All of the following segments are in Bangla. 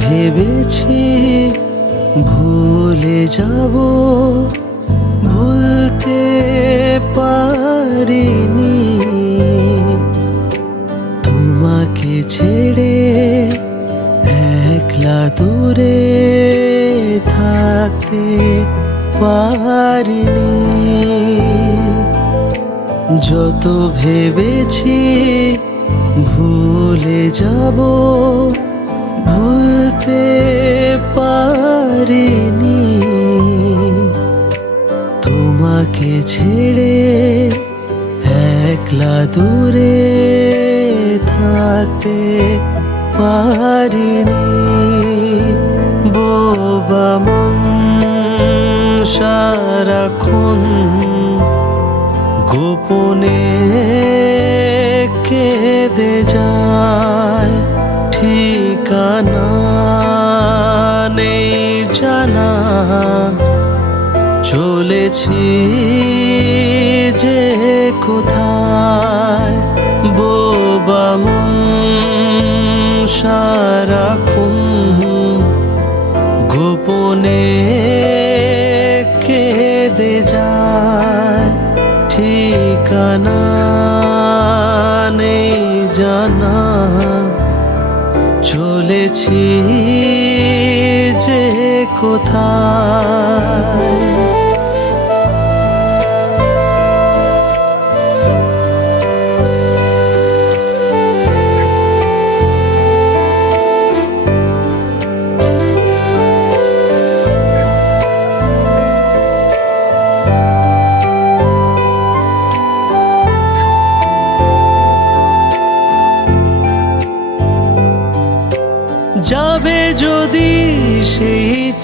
ভেবেছি ভুলে যাব, ভুলতে পারিনি। তোমাকে ছেড়ে একলা দূরে থাকতে পারিনি। যত ভেবেছি ভুলে যাব ভুলতে পারিনি। তোমাকে ছেড়ে একলা দূরে থাকতে পারিনি। বোবা মন সারাক্ষণ গোপনে কেঁদে যায়। ঠিকানা নেই জানা। চলেছি যে কোথায়, বোবা মন সারাক্ষণ গোপনে কেঁদে যায়, ঠিকানা নেই জানা। চলেছি যে কোথায়?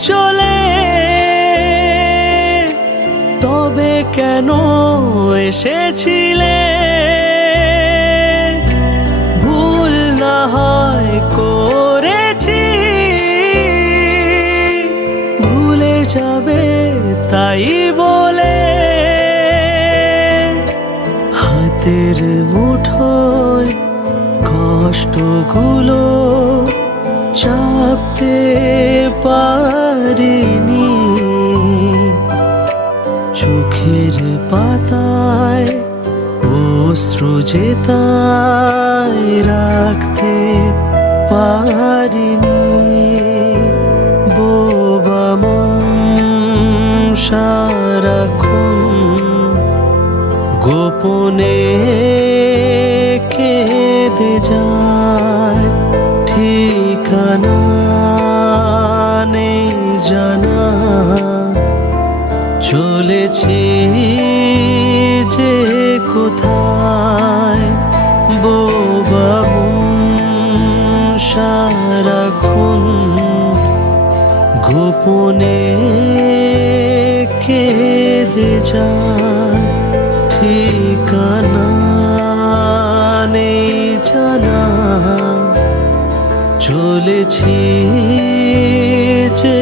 চলে। তবে কেন এসেছিলে? ভুল না হয় করেছি। ভুলে যাবে তাই বলে। হাতের মুঠোয় কষ্টগুলো চাপতে পারিনি চোখের পাতায় অশ্রু জেতায় রাখতে পারিনি। বোবা মন সারাক্ষণ গোপনে কেঁদে যায় ঠিকানা চলেছি যে কোথায় বোবা মন সারাক্ষণ গোপনে কেঁদে যায় ঠিকানা জানা। চলেছি যে